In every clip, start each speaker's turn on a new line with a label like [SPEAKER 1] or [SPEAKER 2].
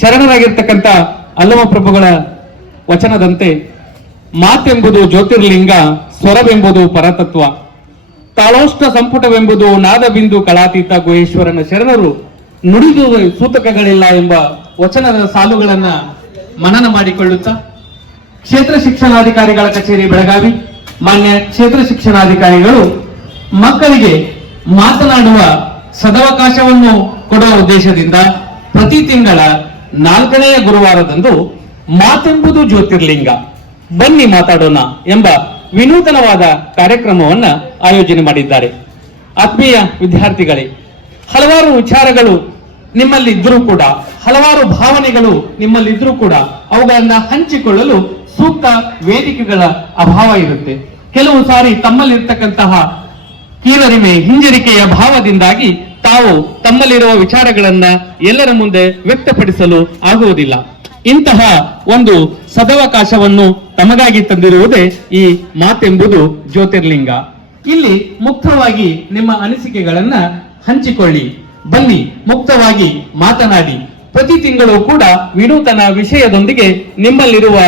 [SPEAKER 1] ಶರಣರಾಗಿರ್ತಕ್ಕಂಥ ಅಲ್ಲಮ ಪ್ರಭುಗಳ ವಚನದಂತೆ ಮಾತೆಂಬುದು ಜ್ಯೋತಿರ್ಲಿಂಗ, ಸ್ವರವೆಂಬುದು ಪರತತ್ವ. ತಾಳೋಷ್ಟ ಸಂಪುಟವೆಂಬುದು ನಾದಬಿಂದು ಕಲಾತೀತ ಗುಹೇಶ್ವರನ ಶರಣರು ನುಡಿದು ಸೂತಕಗಳಿಲ್ಲ ಎಂಬ ವಚನದ ಸಾಲುಗಳನ್ನ ಮನನ ಮಾಡಿಕೊಳ್ಳುತ್ತಾ, ಕ್ಷೇತ್ರ ಶಿಕ್ಷಣಾಧಿಕಾರಿಗಳ ಕಚೇರಿ ಬೆಳಗಾವಿ, ಮಾನ್ಯ ಕ್ಷೇತ್ರ ಶಿಕ್ಷಣಾಧಿಕಾರಿಗಳು ಮಕ್ಕಳಿಗೆ ಮಾತನಾಡುವ ಸದವಕಾಶವನ್ನು ಕೊಡುವ ಉದ್ದೇಶದಿಂದ ಪ್ರತಿ ತಿಂಗಳ ನಾಲ್ಕನೆಯ ಗುರುವಾರದಂದು ಮಾತೆಂಬುದು ಜ್ಯೋತಿರ್ಲಿಂಗ. ಬನ್ನಿ ಮಾತಾಡೋಣ ಎಂಬ ವಿನೂತನವಾದ ಕಾರ್ಯಕ್ರಮವನ್ನ ಆಯೋಜನೆ ಮಾಡಿದ್ದಾರೆ. ಆತ್ಮೀಯ ವಿದ್ಯಾರ್ಥಿಗಳೇ, ಹಲವಾರು ವಿಚಾರಗಳು ನಿಮ್ಮಲ್ಲಿದ್ದರೂ ಕೂಡ, ಹಲವಾರು ಭಾವನೆಗಳು ನಿಮ್ಮಲ್ಲಿದ್ದರೂ ಕೂಡ ಅವುಗಳನ್ನ ಹಂಚಿಕೊಳ್ಳಲು ಸೂಕ್ತ ವೇದಿಕೆಗಳ ಅಭಾವ ಇರುತ್ತೆ. ಕೆಲವು ಸಾರಿ ತಮ್ಮಲ್ಲಿರ್ತಕ್ಕಂತಹ ಕೀಳರಿಮೆ, ಹಿಂಜರಿಕೆಯ ಭಾವದಿಂದಾಗಿ ತಾವು ತಮ್ಮಲ್ಲಿರುವ ವಿಚಾರಗಳನ್ನ ಎಲ್ಲರ ಮುಂದೆ ವ್ಯಕ್ತಪಡಿಸಲು ಆಗುವುದಿಲ್ಲ. ಇಂತಹ ಒಂದು ಸದವಕಾಶವನ್ನು ತಮಗಾಗಿ ತಂದಿರುವುದೇ ಈ ಮಾತೆಂಬುದು ಜ್ಯೋತಿರ್ಲಿಂಗ. ಇಲ್ಲಿ ಮುಕ್ತವಾಗಿ ನಿಮ್ಮ ಅನಿಸಿಕೆಗಳನ್ನ ಹಂಚಿಕೊಳ್ಳಿ. ಬನ್ನಿ, ಮುಕ್ತವಾಗಿ ಮಾತನಾಡಿ. ಪ್ರತಿ ತಿಂಗಳು ಕೂಡ ವಿನೂತನ ವಿಷಯದೊಂದಿಗೆ ನಿಮ್ಮಲ್ಲಿರುವ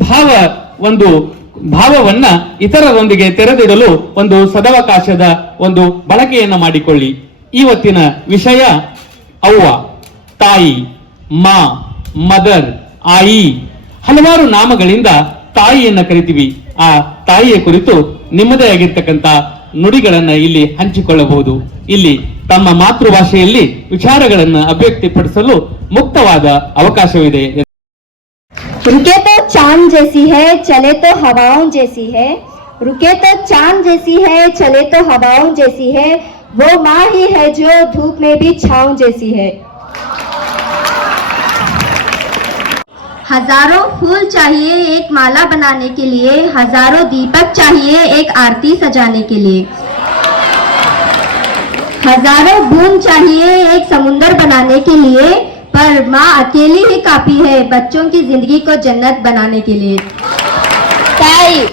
[SPEAKER 1] ಭಾವ ಒಂದು ಭಾವವನ್ನ ಇತರರೊಂದಿಗೆ ತೆರೆದಿಡಲು ಒಂದು ಸದವಕಾಶದ ಒಂದು ಬಳಕೆಯನ್ನ ಮಾಡಿಕೊಳ್ಳಿ. ಇವತ್ತಿನ ವಿಷಯ ಅವ್ವ ತಾಯಿ ಮಾ ಮದರ್ ಆಯಿ ಹಲವಾರು ನಾಮಗಳಿಂದ ತಾಯಿಯನ್ನ ಕರಿತೀವಿ ಆ ತಾಯಿಯ ಕುರಿತು ನಿಮ್ಮದೇ ಆಗಿರ್ತಕ್ಕಂಥ ನುಡಿಗಳನ್ನ ಇಲ್ಲಿ ಹಂಚಿಕೊಳ್ಳಬಹುದು ಇಲ್ಲಿ ತಮ್ಮ ಮಾತೃಭಾಷೆಯಲ್ಲಿ ವಿಚಾರಗಳನ್ನ ಅಭಿವ್ಯಕ್ತಿಪಡಿಸಲು ಮುಕ್ತವಾದ ಅವಕಾಶವಿದೆ
[SPEAKER 2] रुके तो चांद जैसी है चले तो हवाओं जैसी है रुके तो चांद जैसी है चले तो हवाओं जैसी है वो माँ ही है जो धूप में भी छाँव जैसी है हजारों फूल चाहिए एक माला बनाने के लिए हजारों दीपक चाहिए एक आरती सजाने के लिए हजारों बूंद चाहिए एक समुंदर बनाने के लिए पर माँ अकेली ही काफी है बच्चों की जिंदगी को जन्नत बनाने के लिए
[SPEAKER 3] ತಾಯಿ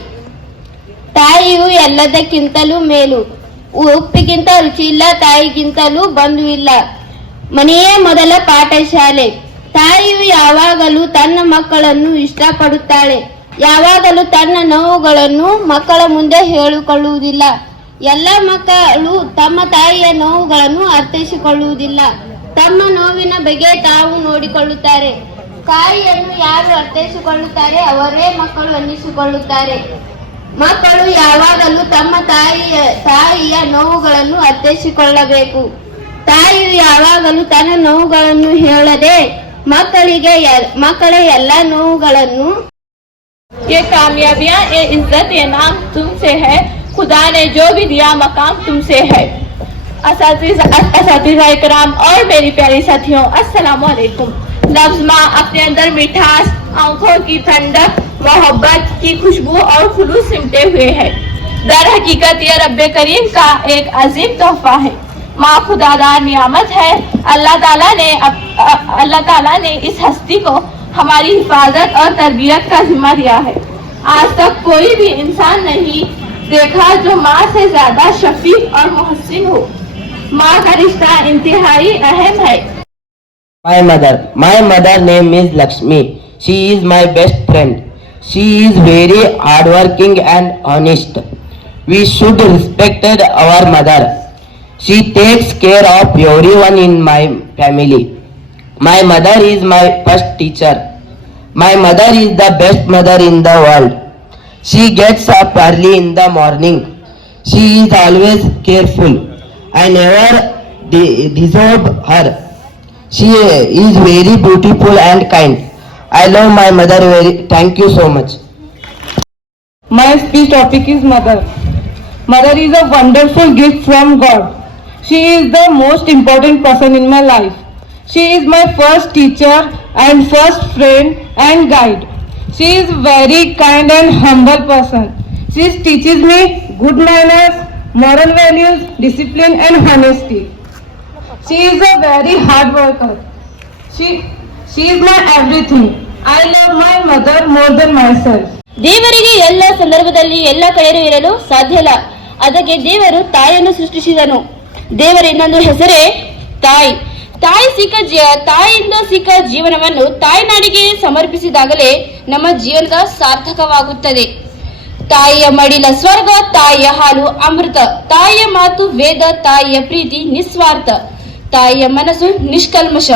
[SPEAKER 3] ತಾಯಿಯು ಎಲ್ಲದಕ್ಕಿಂತಲೂ ಮೇಲು ಉಪ್ಪಿಗಿಂತ ರುಚಿ ಇಲ್ಲ ತಾಯಿಗಿಂತಲೂ ಬಂಧು ಇಲ್ಲ ಮನೆಯೇ ಮೊದಲ ಪಾಠಶಾಲೆ. ತಾಯಿಯು ಯಾವಾಗಲೂ ತನ್ನ ಮಕ್ಕಳನ್ನು ಇಷ್ಟಪಡುತ್ತಾಳೆ. ಯಾವಾಗಲೂ ತನ್ನ ನೋವುಗಳನ್ನು ಮಕ್ಕಳ ಮುಂದೆ ಹೇಳಿಕೊಳ್ಳುವುದಿಲ್ಲ. ಎಲ್ಲ ಮಕ್ಕಳು ತಮ್ಮ ತಾಯಿಯ ನೋವುಗಳನ್ನು ಅರ್ಥೈಸಿಕೊಳ್ಳುವುದಿಲ್ಲ. ತಮ್ಮ ನೋವಿನ ಬಗ್ಗೆ ತಾವು ನೋಡಿಕೊಳ್ಳುತ್ತಾರೆ. ತಾಯಿಯನ್ನು ಯಾರು ಅರ್ಥೈಸಿಕೊಳ್ಳುತ್ತಾರೆ, ಅವರೇ ಮಕ್ಕಳು ಅನ್ನಿಸಿಕೊಳ್ಳುತ್ತಾರೆ. ಮಕ್ಕಳು ಯಾವಾಗಲೂ ತಮ್ಮ ತಾಯಿಯ ತಾಯಿಯ ನೋವುಗಳನ್ನು ಅರ್ಥೈಸಿಕೊಳ್ಳಬೇಕು ತಾಯಿಯು ಯಾವಾಗಲೂ ತನ್ನ ನೋವುಗಳನ್ನು ಹೇಳದೆ ಮಕ್ಕಳಿಗೆ ಎಲ್- ಮಕ್ಕಳ ಎಲ್ಲ ನೋವುಗಳನ್ನು
[SPEAKER 4] ये कामयाबियां ये इज्जत ये नाम तुमसे है खुदा ने जो भी दिया मकाम तुमसे है असातिजा इकराम और मेरी प्यारी साथियों अस्सलाम वालेकुम लफ्ज माँ अपने अंदर मिठास आंखों की ठंडक मोहब्बत की खुशबू और खुलूस सिमटे हुए है। दर हकीकत यह रब करीम का एक अजीम तोहफा है। माँ खुदादार नियामत है। अल्लाह ताला ने अल्लाह ताला ने इस हस्ती को हमारी हिफाजत और तरबियत का जिम्मा दिया है। आज तक कोई भी इंसान नहीं देखा जो माँ से ज़्यादा शफीक और मोहसिन हो। माँ का रिश्ता इंतहाई अहम है।
[SPEAKER 5] My mother my mother name is Lakshmi. She is my best friend. She is very hardworking and honest. We should respect our mother. She takes care of everyone in my family. My mother is my first teacher. My mother is the best mother in the world. She gets up early in the morning. She is always careful. I never de- deserve her. She is very beautiful and kind. I love my mother very. Thank you so much.
[SPEAKER 6] My speech topic is mother. Mother is a wonderful gift from God. She is the most important person in my life. She is my first teacher and first friend and guide. She is very kind and humble person. She teaches me good manners, moral values, discipline and honesty. She is a very hard worker. She she is my everything. I my mother more than myself
[SPEAKER 3] ದೇವರಿಗೆ ಎಲ್ಲ ಸಂದರ್ಭದಲ್ಲಿ ಎಲ್ಲ ಕಡೆಯೂ ಇರಲು ಸಾಧ್ಯ ಇಲ್ಲ. ಅದಕ್ಕೆ ದೇವರು ತಾಯಿಯನ್ನು ಸೃಷ್ಟಿಸಿದನು. ದೇವರ ಇನ್ನೊಂದು ಹೆಸರೇ ತಾಯಿ.
[SPEAKER 7] ತಾಯಿ ಸಿಕ್ಕ ತಾಯಿಯಿಂದ ಸಿಕ್ಕ ಜೀವನವನ್ನು ತಾಯ್ನಾಡಿಗೆ ಸಮರ್ಪಿಸಿದಾಗಲೇ ನಮ್ಮ ಜೀವನದ ಸಾರ್ಥಕವಾಗುತ್ತದೆ. ತಾಯಿಯ ಮಡಿಲ ಸ್ವರ್ಗ, ತಾಯಿಯ ಹಾಲು ಅಮೃತ. ತಾಯಿಯ ಮಾತು ವೇದ, ತಾಯಿಯ ಪ್ರೀತಿ ನಿಸ್ವಾರ್ಥ. ತಾಯಿಯ ಮನಸ್ಸು ನಿಷ್ಕಲ್ಮಶ.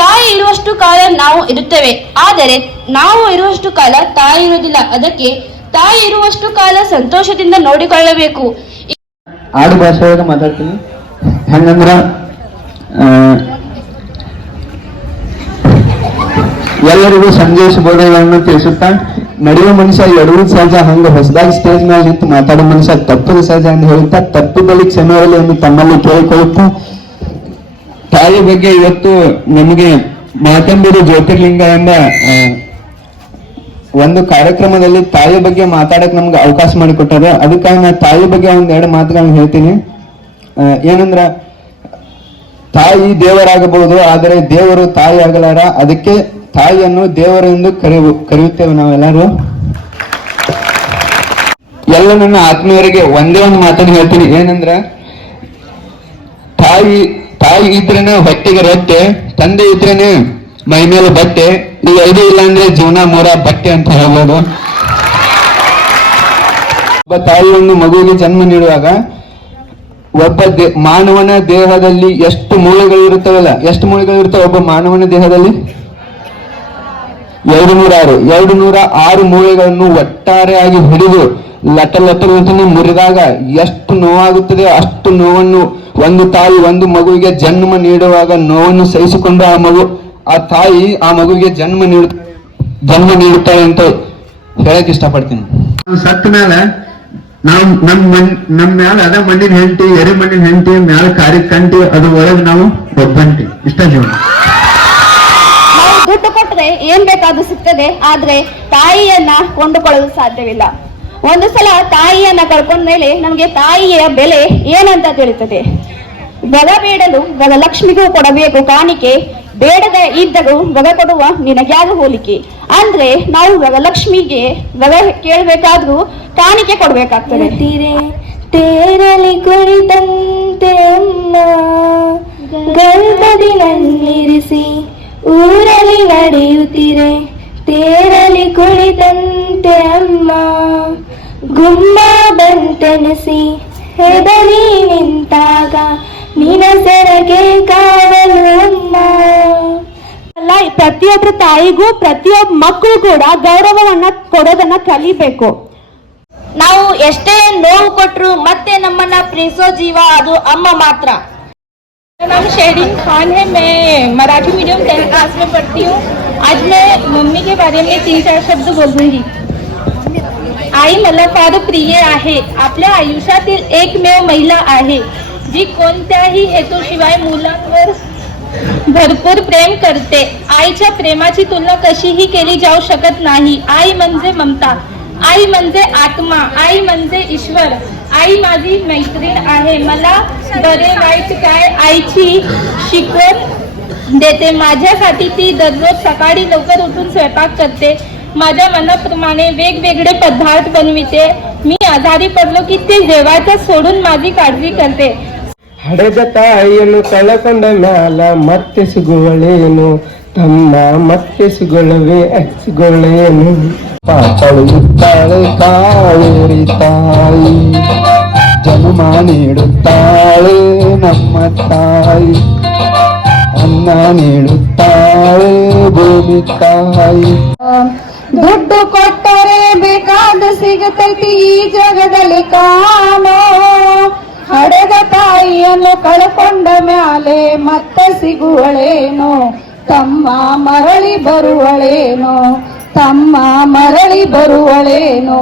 [SPEAKER 7] ತಾಯಿ ಇರುವಷ್ಟು ಕಾಲ ನಾವು ಇರುತ್ತೇವೆ. ಆದರೆ ನಾವು ಇರುವಷ್ಟು ಕಾಲ ತಾಯಿ ಇರುವುದಿಲ್ಲ. ಅದಕ್ಕೆ ತಾಯಿ ಇರುವಷ್ಟು ಕಾಲ ಸಂತೋಷದಿಂದ ನೋಡಿಕೊಳ್ಳಬೇಕು.
[SPEAKER 8] ಆಡು ಭಾಷೆಯಾಗ ಮಾತಾಡ್ತೀನಿ. ಹೆಂಗಂದ್ರ ಎಲ್ಲರಿಗೂ ಸಂದೇಶ ಬೋಧನೆಗಳನ್ನು ತಿಳಿಸುತ್ತಾ ನಡೆಯುವ ಮನುಷ್ಯ ಎರಡೂ ಸಹಜ, ಹಂಗ ಹೊಸದಾಗಿ ಸ್ಟೇಜ್ ಮೇಲೆ ನಿಂತು ಮಾತಾಡೋ ಮನುಷ್ಯ ತಪ್ಪದ ಸಹಜ ಎಂದು ಹೇಳುತ್ತಾ, ತಪ್ಪಿದಲ್ಲಿ ಕ್ಷಮೆ ಇರಲಿ ಎಂದು ತಮ್ಮಲ್ಲಿ ಕೇಳಿಕೊಳ್ಳುತ್ತಾ ತಾಯಿ ಬಗ್ಗೆ ಇವತ್ತು ನಮಗೆ ಮಾತಂಬೂರು ಜ್ಯೋತಿರ್ಲಿಂಗ ಎಂಬ ಒಂದು ಕಾರ್ಯಕ್ರಮದಲ್ಲಿ ತಾಯಿ ಬಗ್ಗೆ ಮಾತಾಡಕ್ ನಮ್ಗೆ ಅವಕಾಶ ಮಾಡಿಕೊಟ್ಟಾರೆ ಅದಕ್ಕಾಗಿ ನಾ ತಾಯಿ ಬಗ್ಗೆ ಒಂದ್ ಎರಡು ಮಾತುಗಳನ್ನ ಹೇಳ್ತೀನಿ. ಏನಂದ್ರ, ತಾಯಿ ದೇವರಾಗಬಹುದು, ಆದರೆ ದೇವರು ತಾಯಿ ಆಗಲಾರ. ಅದಕ್ಕೆ ತಾಯಿಯನ್ನು ದೇವರು ಎಂದು ಕರೆಯುವ ಕರೆಯುತ್ತೇವೆ ನಾವೆಲ್ಲರೂ. ಎಲ್ಲ ನನ್ನ ಆತ್ಮೀಯರಿಗೆ ಒಂದೇ ಒಂದು ಮಾತನ್ನು ಹೇಳ್ತೀನಿ. ಏನಂದ್ರ, ತಾಯಿ ತಾಯಿ ಇದ್ರೇನೆ ಹೊಟ್ಟೆಗೆ ರೊಟ್ಟೆ, ತಂದೆ ಇದ್ರೇನೆ ಮೈ ಮೇಲೆ ಬಟ್ಟೆ ಈ ಐದು ಇಲ್ಲ ಅಂದ್ರೆ ಜೀವನ ಮೂರ ಬಟ್ಟೆ ಅಂತ ಹೇಳ್ಬೋದು. ಒಬ್ಬ ತಾಯಿ ಒಂದು ಮಗುವಿಗೆ ಜನ್ಮ ನೀಡುವಾಗ ಒಬ್ಬ ದೇ, ಮಾನವನ ದೇಹದಲ್ಲಿ ಎಷ್ಟು ಮೂಳೆಗಳು ಇರುತ್ತವಲ್ಲ, ಎಷ್ಟು ಮೂಳೆಗಳು ಇರ್ತವೆ ಒಬ್ಬ ಮಾನವನ ದೇಹದಲ್ಲಿ? ಎರಡು ನೂರ ಆರು ಎರಡು ನೂರ ಆರು ಮೂಳೆಗಳನ್ನು ಒಟ್ಟಾರೆಯಾಗಿ ಹಿಡಿದು ಲಟ ಲಟವನ್ನು ಮುರಿದಾಗ ಎಷ್ಟು ನೋವಾಗುತ್ತದೆ ಅಷ್ಟು ನೋವನ್ನು ಒಂದು ತಾಯಿ ಒಂದು ಮಗುವಿಗೆ ಜನ್ಮ ನೀಡುವಾಗ ನೋವನ್ನು ಸಹಿಸಿಕೊಂಡು ಆ ಮಗು ಆ ತಾಯಿ ಆ ಮಗುವಿಗೆ ಜನ್ಮ ನೀಡ ಜನ್ಮ ನೀಡುತ್ತಾಳೆ ಅಂತ ಹೇಳಕ್ ಇಷ್ಟಪಡ್ತೀನಿ. ಸತ್ತ ಮೇಲೆ ನಾವು ನಮ್ ಮಣ್ ನಮ್ ಮ್ಯಾಲ ಅದ ಮಣ್ಣಿನ ಹೆಂಡತಿ ಎರೆ ಮಣ್ಣಿನ ಹೆಂಡತಿ ಮ್ಯಾಲ ಕಾರಿ ಕಂಟಿ ಅದ್ರ ಒಳಗೆ ನಾವು ಒಬ್ಬಂಟಿ. ಇಷ್ಟ ಜೀವನ.
[SPEAKER 9] ದುಡ್ಡು ಕೊಟ್ಟರೆ ಏನ್ ಬೇಕಾದ್ರೂ ಸಿಗ್ತದೆ ಆದ್ರೆ ತಾಯಿಯನ್ನ ಕೊಂಡುಕೊಳ್ಳಲು ಸಾಧ್ಯವಿಲ್ಲ. ಒಂದು ಸಲ ತಾಯಿಯನ್ನ ಕಳ್ಕೊಂಡ್ಮೇಲೆ ನಮಗೆ ತಾಯಿಯ ಬೆಲೆ ಏನಂತ ತಿಳಿತದೆ? ವರ ಬೇಡಲು ಗಜಲಕ್ಷ್ಮಿಗೂ ಕೊಡಬೇಕು ಕಾಣಿಕೆ, ಬೇಡದ ಇದ್ದರೂ ಬಗ ಕೊಡುವ ನಿನಗ್ಯಾಗ ಹೋಲಿಕೆ? ಅಂದ್ರೆ ನಾವು ವರಲಕ್ಷ್ಮಿಗೆ ಗಗ ಕೇಳಬೇಕಾದ್ರೂ ಕಾಣಿಕೆ ಕೊಡ್ಬೇಕಾಗ್ತದೆ.
[SPEAKER 10] ತೇರಲಿ ಕುಳಿತಂತೆ ಅಮ್ಮ ನನ್ನಿರಿಸಿ ಊರಲ್ಲಿ ನಡೆಯುತ್ತಿರೆ. ತೇರಲಿ ಕುಳಿತಂತೆ ಅಮ್ಮ ಗುಮ್ಮ ಬಂತೆನಿಸಿ ಹೆದರಿ ನಿಂತಾಗ ನಿನಸೆರಗೆ ಕಾವಲು ಅಮ್ಮ
[SPEAKER 9] ಅಲ್ಲ ಪ್ರತಿಯೊಬ್ಬರ ತಾಯಿಗೂ ಪ್ರತಿಯೊಬ್ಬ ಮಕ್ಕಳು ಕೂಡ ಗೌರವವನ್ನ ಕೊಡೋದನ್ನ ಕಲಿಬೇಕು
[SPEAKER 7] ನಾವು ಎಷ್ಟೇ ನೋವು ಕೊಟ್ರು ಮತ್ತೆ ನಮ್ಮನ್ನ ಪ್ರೀತಿಸೋ ಜೀವ ಅದು ಅಮ್ಮ ಮಾತ್ರ
[SPEAKER 4] मेरा नाम शेरिन खान है मैं मराठी मीडियम टेंथ क्लास में पढ़ती हूँ आज मैं मम्मी के बारे में तीन चार शब्द बोलूंगी आई मला फार प्रिय आहे. आपल्या आयुष्यातील एकमेव महिला आहे जी कोणत्याही हेतूशिवाय मुलांवर भरपूर प्रेम करते. आईच्या प्रेमाची तुलना कशीही केली जाऊ शकत नाही. आई म्हणजे ममता आई म्हणजे आत्मा आई म्हणजे ईश्वर. आई माझी मैत्रीण आहे. मला बरे वाईट काय आईची शिकवण देते. माझ्यासाठी ती दररोज सकाळी लवकर उठून स्वयंपाक करते. माझ्या मनाप्रमाणे वेगवेगळे पदार्थ बनविते मी आजारी पडलो की ती जेवायचं सोडून माझी काळजी करते
[SPEAKER 8] ಹಡೆದ ತಾಯಿಯನ್ನು ಕಳಕೊಂಡ ಮ್ಯಾಲ ಮತ್ತೆ ಸಿಗುವಳೇನು ತಮ್ಮ ಮತ್ತೆ ಸಿಗುಳವೆ ಸಿಗುಳೇನು ಪಾಪಳುತ್ತಾಳೆ ಕಾವೇರಿ ತಾಯಿ ಜನ್ಮ ನೀಡುತ್ತಾಳೆ ನಮ್ಮ ತಾಯಿ ಅನ್ನ ನೀಡುತ್ತಾಳೆ ಭೂಮಿ ತಾಯಿ
[SPEAKER 9] ದುಡ್ಡು ಕೊಟ್ಟರೆ ಬೇಕಾದ ಸಿಗತೈತಿ ಈ ಜಗದಲ್ಲಿ ಕಾಮ ಹಡೆದ ತಾಯಿಯನ್ನು ಕಳ್ಕೊಂಡ ಮ್ಯಾಲೆ ಮತ್ತೆ ಸಿಗುವಳೇನು? ತಮ್ಮ ಮರಳಿ ಬರುವಳೇನು? ತಮ್ಮ ಮರಳಿ ಬರುವಳೇನು?